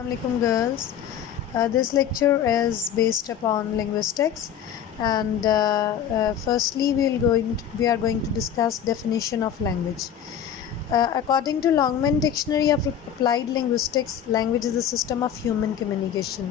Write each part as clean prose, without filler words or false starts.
Assalamualaikum girls. This lecture is based upon linguistics, and firstly we are going to discuss definition of language. According to Longman Dictionary of Applied Linguistics, language is the system of human communication.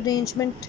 arrangement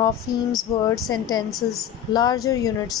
morphemes, words, sentences, larger units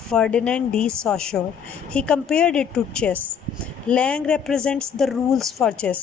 Ferdinand de Saussure. He compared it to chess. Lang represents the rules for chess,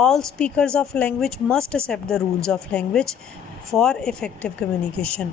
All speakers of language must accept the rules of language for effective communication.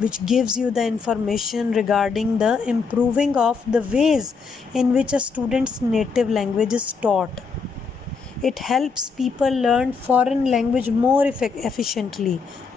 which gives you the information regarding the improving of the ways in which a student's native language is taught. It helps people learn foreign language more efficiently.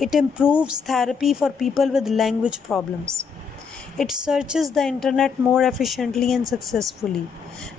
It improves therapy for people with language problems. It searches the internet more efficiently and successfully.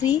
3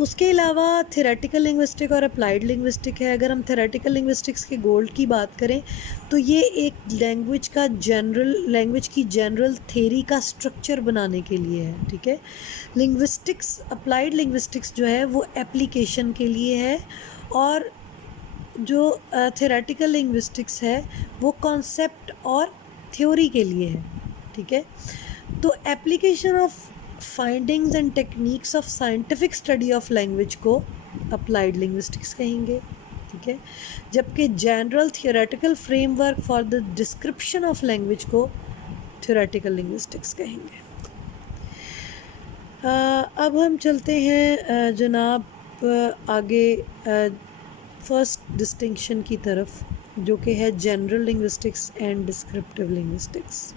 اس کے علاوہ theoretical linguistic اور applied linguistic ہے. اگر ہم theoretical linguistics کے gold کی بات کریں تو یہ ایک لینگویج کی جنرل تھیری کا اسٹرکچر بنانے کے لیے ہے. ٹھیک ہے. لنگوسٹکس اپلائیڈ لنگوسٹکس جو ہے وہ ایپلیکیشن کے لیے ہے, اور جو تھیریٹیکل لنگوسٹکس ہے وہ کانسیپٹ اور تھیوری کے لیے ہے. ٹھیک ہے. تو application of findings and techniques of scientific study of language کو اپلائیڈ لنگوسٹکس کہیں گے. ٹھیک ہے. جبکہ general theoretical frame work for the description of language کو تھیوریٹیکل لنگوسٹکس کہیں گے. اب ہم چلتے ہیں جناب آگے فرسٹ ڈسٹنکشن کی طرف, جو کہ ہے general linguistics and descriptive linguistics.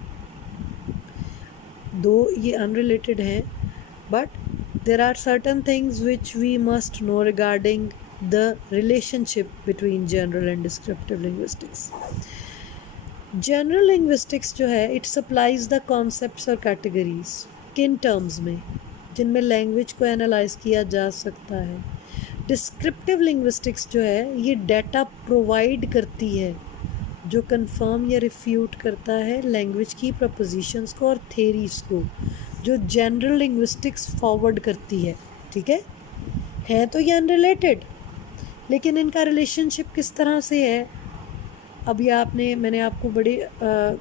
دو یہ ان ریلیٹڈ ہیں, but there are certain things which we must know regarding the relationship between general and descriptive linguistics. General linguistics جو ہے اٹ سپلائز دا کانسیپٹس اور کیٹیگریز کن terms میں جن میں لینگویج کو انالائز کیا جا سکتا ہے. ڈسکرپٹیو لنگوسٹکس جو ہے یہ ڈیٹا پرووائڈ کرتی ہے جو کنفرم یا ریفیوٹ کرتا ہے لینگویج کی پرپوزیشنز کو اور تھیریز کو جو جنرل لنگوسٹکس فارورڈ کرتی ہے. ٹھیک ہے تو یہ ان ریلیٹڈ, لیکن ان کا ریلیشن شپ کس طرح سے ہے ابھی میں نے آپ کو بڑے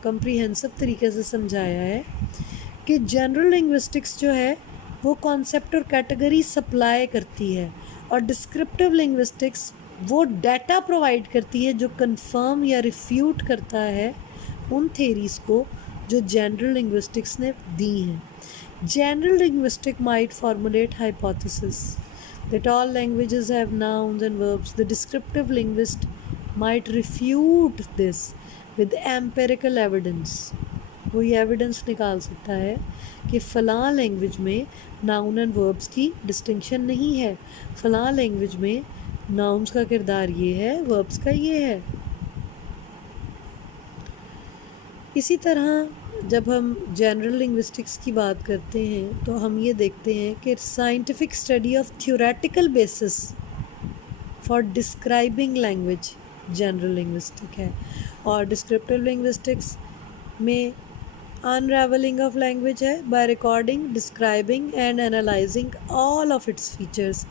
کمپریہنسو طریقے سے سمجھایا ہے کہ جنرل لنگوسٹکس جو ہے وہ کانسیپٹ اور کیٹیگری سپلائی کرتی ہے, اور ڈسکرپٹیو لنگوسٹکس وہ ڈیٹا پرووائڈ کرتی ہے جو کنفرم یا ریفیوٹ کرتا ہے ان تھیریز کو جو جنرل لنگوسٹکس نے دی ہیں. General linguistic might formulate hypothesis that all languages have nouns and verbs. The descriptive linguist might refute this with empirical evidence. وہ یہ ایویڈنس نکال سکتا ہے کہ فلاں لینگویج میں ناؤن اینڈ وربس کی ڈسٹنکشن نہیں ہے, فلاں لینگویج میں ناؤنس کا کردار یہ ہے, وربس کا یہ ہے. اسی طرح جب ہم جنرل لنگوسٹکس کی بات کرتے ہیں تو ہم یہ دیکھتے ہیں کہ scientific study of theoretical basis for describing language general linguistic ہے, اور ڈسکرپٹیو لنگوسٹکس میں unraveling of language ہے by recording, describing and analyzing all of its features.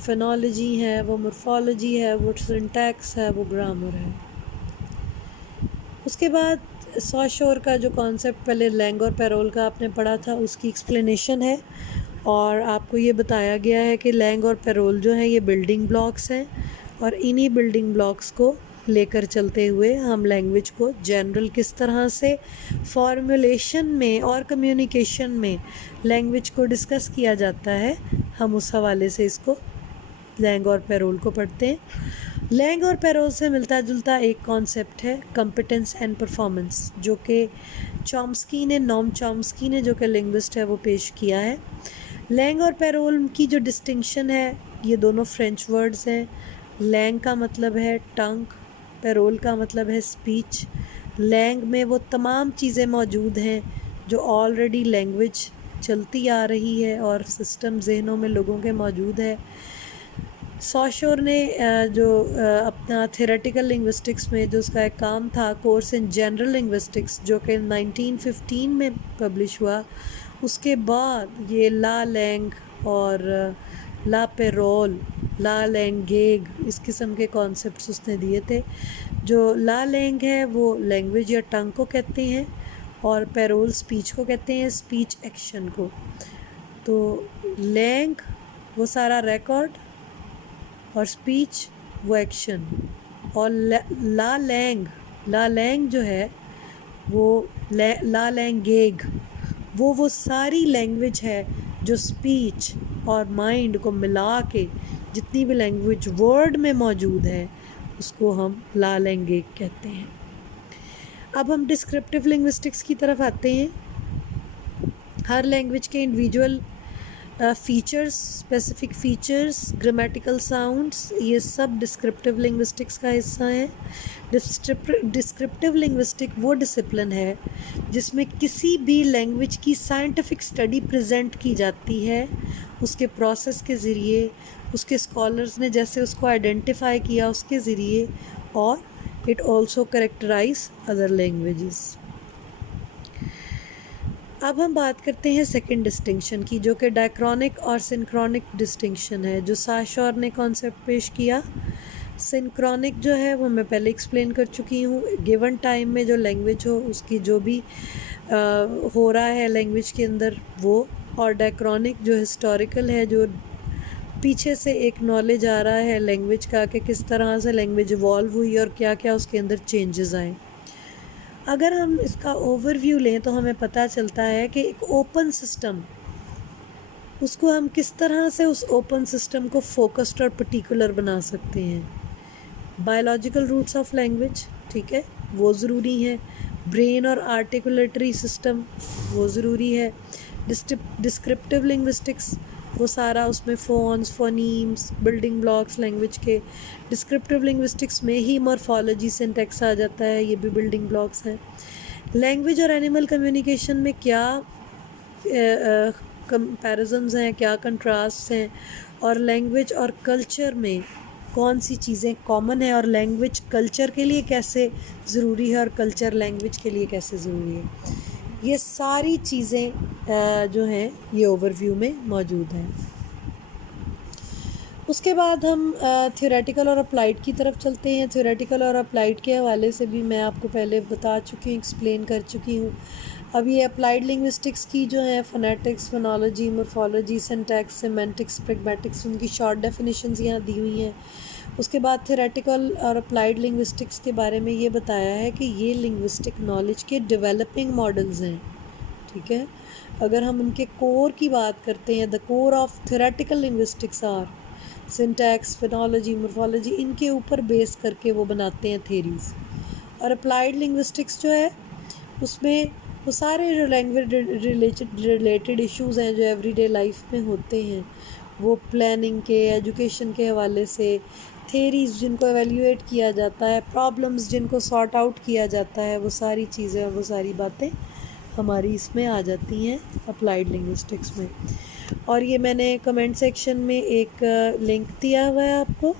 فنالوجی ہے, وہ مورفالوجی ہے, وہ سنٹیکس ہے, وہ گرامر ہے. اس کے بعد سوشور کا جو کانسیپٹ پہلے لینگ اور پیرول کا آپ نے پڑھا تھا اس کی ایکسپلینیشن ہے, اور آپ کو یہ بتایا گیا ہے کہ لینگ اور پیرول جو ہیں یہ بلڈنگ بلاکس ہیں, اور انہی بلڈنگ بلاکس کو لے کر چلتے ہوئے ہم لینگویج کو جنرل کس طرح سے فارمولیشن میں اور کمیونیکیشن میں لینگویج کو ڈسکس کیا جاتا ہے, ہم اس حوالے سے اس کو لینگ اور پیرول کو پڑھتے ہیں. لینگ اور پیرول سے ملتا جلتا ایک کانسیپٹ ہے کمپیٹنس اینڈ پرفارمنس, جو کہ نوم چامسکی نے جو کہ لنگوسٹ ہے وہ پیش کیا ہے. لینگ اور پیرول کی جو ڈسٹنکشن ہے یہ دونوں فرینچ ورڈز ہیں. لینگ کا مطلب ہے ٹنگ, پیرول کا مطلب ہے اسپیچ. لینگ میں وہ تمام چیزیں موجود ہیں جو آلریڈی لینگویج چلتی آ رہی ہے اور سسٹم ذہنوں میں لوگوں کے موجود ہے. سوشور نے جو اپنا تھیریٹیکل لنگوسٹکس میں جو اس کا ایک کام تھا کورس ان جنرل لنگوسٹکس جو کہ 1915 میں پبلش ہوا, اس کے بعد یہ لا لینگ اور لا پیرول, لا لینگیگ اس قسم کے کانسیپٹس اس نے دیے تھے. جو لا لینگ ہے وہ لینگویج یا ٹنگ کو کہتے ہیں, اور پیرول اسپیچ کو کہتے ہیں, اسپیچ ایکشن کو. تو لینگ وہ سارا ریکارڈ اور اسپیچ وہ ایکشن, اور لا لینگ جو ہے وہ لا لینگیگ وہ ساری لینگویج ہے جو اسپیچ اور مائنڈ کو ملا کے جتنی بھی لینگویج ورڈ میں موجود ہے اس کو ہم لا لینگیگ کہتے ہیں. اب ہم ڈسکرپٹیو لنگوسٹکس کی طرف آتے ہیں. ہر لینگویج کے individual features, specific features, grammatical sounds, یہ سب ڈسکرپٹیو لنگوسٹکس کا حصہ ہیں. ڈسکرپٹیو لنگوسٹک وہ ڈسپلن ہے جس میں کسی بھی لینگویج کی سائنٹیفک اسٹڈی پریزنٹ کی جاتی ہے اس کے پروسیس کے ذریعے، اس کے اسکالرز نے جیسے اس کو آئیڈینٹیفائی کیا اس کے ذریعے، اور it also characterize other languages. اب ہم بات کرتے ہیں سیکنڈ ڈسٹنکشن کی، جو کہ ڈائیکرونک اور سنکرونک ڈسٹنکشن ہے، جو ساشور نے کانسیپٹ پیش کیا۔ سنکرونک جو ہے وہ میں پہلے ایکسپلین کر چکی ہوں، گیون ٹائم میں جو لینگویج ہو اس کی جو بھی ہو رہا ہے لینگویج کے اندر وہ، اور ڈائیکرونک جو ہسٹوریکل ہے، جو پیچھے سے ایک نالج آ رہا ہے لینگویج کا کہ کس طرح سے لینگویج ایوالو ہوئی اور کیا کیا اس کے اندر چینجز آئے۔ اگر ہم اس کا اوور ویو لیں تو ہمیں پتہ چلتا ہے کہ ایک اوپن سسٹم، اس کو ہم کس طرح سے اس اوپن سسٹم کو فوکسڈ اور پرٹیکولر بنا سکتے ہیں۔ بائیولوجیکل روٹس آف لینگویج، ٹھیک ہے، وہ ضروری ہیں۔ برین اور آرٹیکولیٹری سسٹم وہ ضروری ہے۔ ڈسکرپٹیو لنگوسٹکس وہ سارا اس میں فونز، فونیمز، بلڈنگ بلاکس لینگویج کے۔ ڈسکرپٹیو لنگوسٹکس میں ہی مورفالوجی، سنٹیکس آ جاتا ہے، یہ بھی بلڈنگ بلاکس ہیں۔ لینگویج اور اینیمل کمیونیکیشن میں کیا کمپیریزنز ہیں، کیا کنٹراسٹ ہیں، اور لینگویج اور کلچر میں کون سی چیزیں کامن ہیں، اور لینگویج کلچر کے لیے کیسے ضروری ہے اور کلچر لینگویج کے لیے کیسے ضروری ہے، یہ ساری چیزیں جو ہیں یہ اوور ویو میں موجود ہیں۔ اس کے بعد ہم تھیوریٹیکل اور اپلائیڈ کی طرف چلتے ہیں۔ تھیوریٹیکل اور اپلائیڈ کے حوالے سے بھی میں آپ کو پہلے بتا چکی ہوں، ایکسپلین کر چکی ہوں۔ اب یہ اپلائیڈ لنگوسٹکس کی جو ہے فونیٹکس، فونالوجی، مورفالوجی، سنٹیکس، سیمینٹکس، پریگمیٹکس، ان کی شارٹ ڈیفینیشنز یہاں دی ہوئی ہیں۔ اس کے بعد تھیوریٹیکل اور اپلائیڈ لنگوسٹکس کے بارے میں یہ بتایا ہے کہ یہ لنگوسٹک نالج کے ڈیولپنگ ماڈلز ہیں، ٹھیک ہے۔ اگر ہم ان کے کور کی بات کرتے ہیں، the core of theoretical linguistics or syntax, phonology, morphology, ان کے اوپر بیس کر کے وہ بناتے ہیں تھیریز۔ اور اپلائیڈ لنگوسٹکس جو ہے اس میں وہ سارے جو لینگویج ریلیٹڈ ایشوز ہیں جو ایوری ڈے لائف میں ہوتے ہیں، وہ پلاننگ کے، ایجوکیشن کے حوالے سے، تھیریز جن کو ایویلیویٹ کیا جاتا ہے، پرابلمز جن کو سارٹ آؤٹ کیا جاتا ہے، وہ ساری چیزیں اور وہ ساری باتیں ہماری اس میں آ جاتی ہیں اپلائیڈ لنگوسٹکس میں۔ اور یہ میں نے کمنٹ سیکشن میں ایک لنک دیا ہوا ہے آپ کو،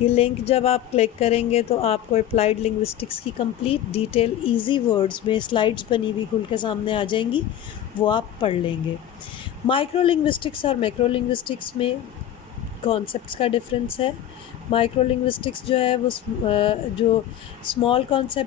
یہ لنک جب آپ کلک کریں گے تو آپ کو اپلائیڈ لنگوسٹکس کی کمپلیٹ ڈیٹیل ایزی ورڈز میں سلائڈز بنی ہوئی کھل کے سامنے آ جائیں گی، وہ آپ پڑھ لیں گے۔ مائکرو لنگوسٹکس اور میکرو لنگوسٹکس میں کانسیپٹس کا ڈفرینس ہے۔ مائکرو لنگوسٹکس جو ہے وہ جو اسمال کانسیپٹ